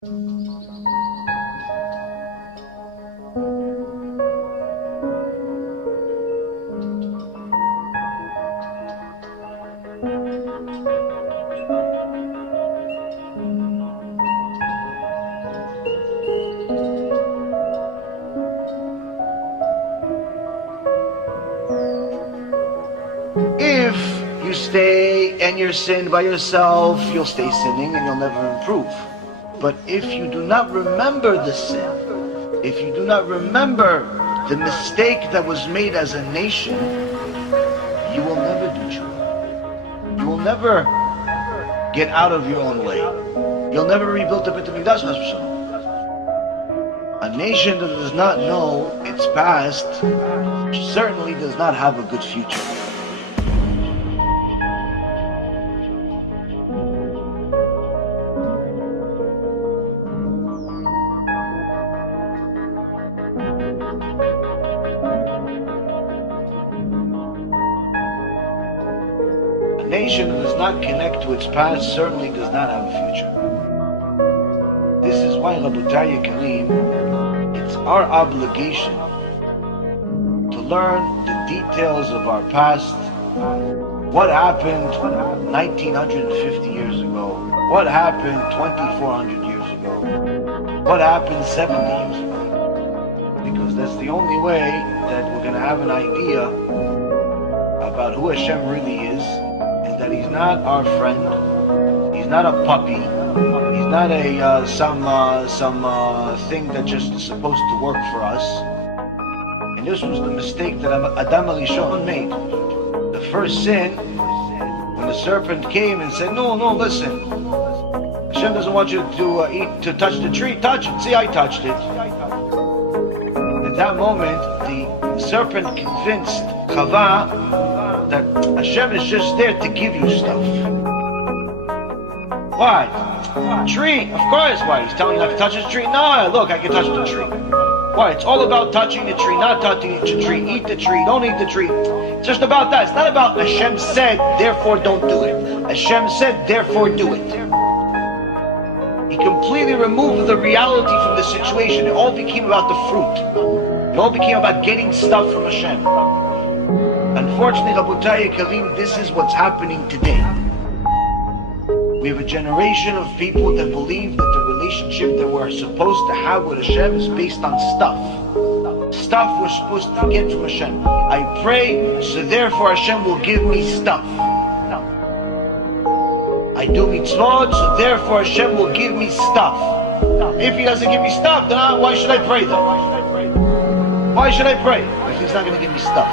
If you stay and you're sinned by yourself, you'll stay sinning and you'll never improve. But if you do not remember the sin, if you do not remember the mistake that was made as a nation, you will never do tshuva. You will never get out of your own way. You'll never rebuild the Beit HaMikdash. A nation that does not know its past certainly does not have a good future. A nation that does not connect to its past certainly does not have a future. This is why, Rabotai Yekarim, it's our obligation to learn the details of our past. What happened 1950 years ago? What happened 2400 years ago? What happened 70 years ago? Because that's the only way that we're going to have an idea about who Hashem really is, and that He's not our friend, He's not a puppy, He's not a some thing that just is supposed to work for us. And this was the mistake that Adam HaRishon made. The first sin, when the serpent came and said, no, listen, Hashem doesn't want you to touch the tree. Touch it. See, I touched it. At that moment, the serpent convinced Chava that Hashem is just there to give you stuff. Why? Tree, of course. Why? He's telling you not to touch this tree? No, look, I can touch the tree. Why? It's all about touching the tree, not touching the tree. Eat the tree, don't eat the tree. It's just about that. It's not about Hashem said, therefore don't do it. Hashem said, therefore do it. He completely removed the reality from the situation. It all became about the fruit. It all became about getting stuff from Hashem. Unfortunately, Rabotai Yekarim, this is what's happening today. We have a generation of people that believe that the relationship that we're supposed to have with Hashem is based on stuff. Stuff we're supposed to get from Hashem. I pray, so therefore Hashem will give me stuff. I do mitzvot, so therefore Hashem will give me stuff. If He doesn't give me stuff, then why should I pray then? Why should I pray if He's not going to give me stuff?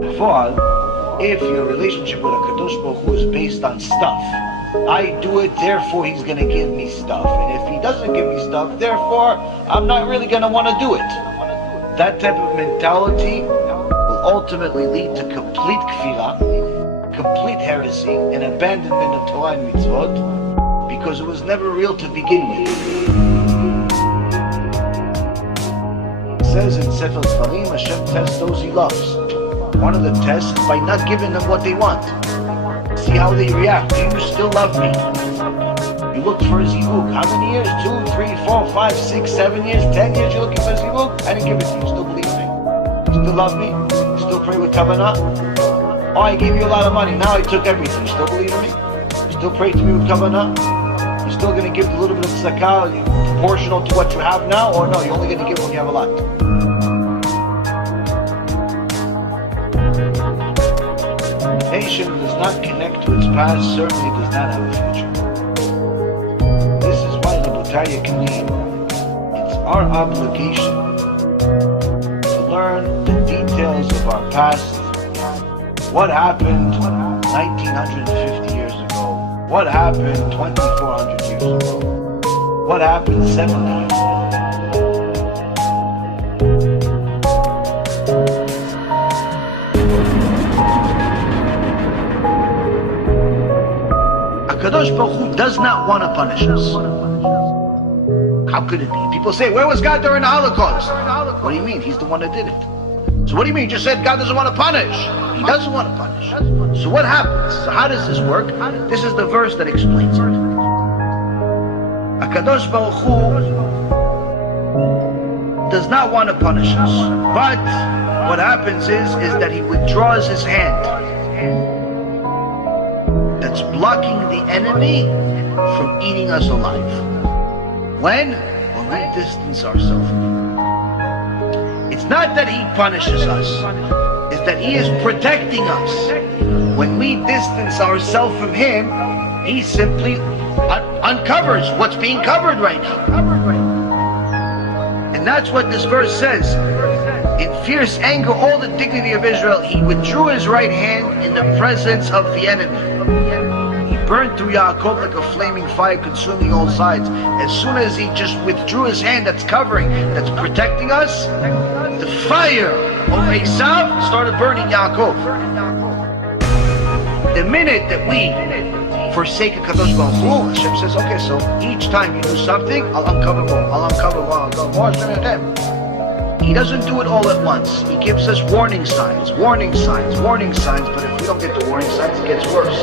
Therefore, if your relationship with HaKadosh Baruch Hu is based on stuff, I do it, therefore He's going to give me stuff. And if He doesn't give me stuff, therefore I'm not really going to want to do it. That type of mentality will ultimately lead to complete kfirah, complete heresy, and abandonment of Torah and mitzvot, because it was never real to begin with. It says in Sefer Sfarim, Hashem tests those He loves. One of the tests is by not giving them what they want. See how they react. Do you still love me? You looked for a zivug. How many years? 2, 3, 4, 5, 6, 7 years, 10 years you're looking for a zivug? I didn't give it to you. Still believe me? You still love me? You still pray with kavanah? Oh, I gave you a lot of money. Now I took everything. You still believe in me? You still pray to me with kavanah? You still going to give a little bit of tzedakah proportional to what you have now? Or no, you're only going to give when you have a lot? A nation that does not connect to its past certainly does not have a future. This is why, Rabotai Yekarim, it's our obligation to learn the details of our past. What happened 1950 years ago? What happened 2400 years ago? What happened 70 years ago? Kadosh Baruch Hu does not want to punish us. How could it be? People say, where was God during the Holocaust? What do you mean? He's the one that did it. So what do you mean? You just said God doesn't want to punish. He doesn't want to punish. So what happens? So how does this work? This is the verse that explains it. HaKadosh Baruch Hu does not want to punish us, but what happens is that he withdraws his hand that's blocking the enemy from eating us alive. When we distance ourselves from him. It's not that he punishes us, it's that he is protecting us. When we distance ourselves from him, he simply uncovers what's being covered right now. And that's what this verse says. In fierce anger, all the dignity of Israel, he withdrew his right hand in the presence of the enemy. He burned through Yaakov like a flaming fire, consuming all sides. As soon as he just withdrew his hand that's covering, that's protecting us, the fire of Esav started burning Yaakov. The minute that we forsake HaKadosh Baruch Hu, Hashem says, okay, so each time you do something, I'll uncover more, I'll uncover more, I'll uncover more. He doesn't do it all at once. He gives us warning signs, but if we don't get the warning signs, it gets worse.